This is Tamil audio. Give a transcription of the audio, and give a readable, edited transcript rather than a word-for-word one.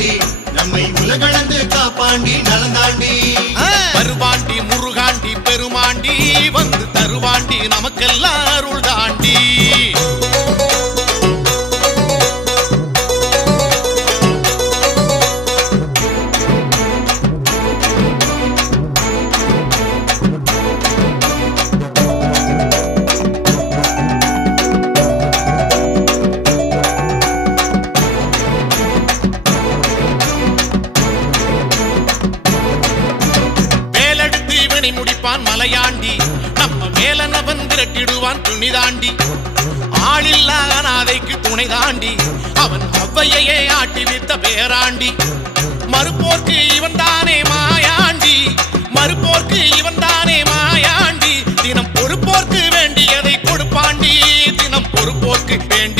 தாண்டி நம்மை உலகளந்து காப்பாண்டி நலந்தாண்டி வருவாண்டி முருகாண்டி பெருமாண்டி வந்து தருவாண்டி நமக்கெல்லாம் அருள் தாண்டி முடிப்பான் மலையாண்டி நம்ம மேலனவன் திரட்டிடுவான் துணிதாண்டி ஆளில்லா அனாதைக்கு துணை தாண்டி அவன் அவ்வையே ஆட்டி வித்த பேராண்டி மறுப்போர்க்கு இவன் தானே மாயாண்டி மறுப்போர்க்கு இவன் தானே மாயாண்டி தினம் பொறுப்போர்க்கு வேண்டியதை கொடுப்பாண்டி தினம் பொறுப்போர்க்கு வேண்டி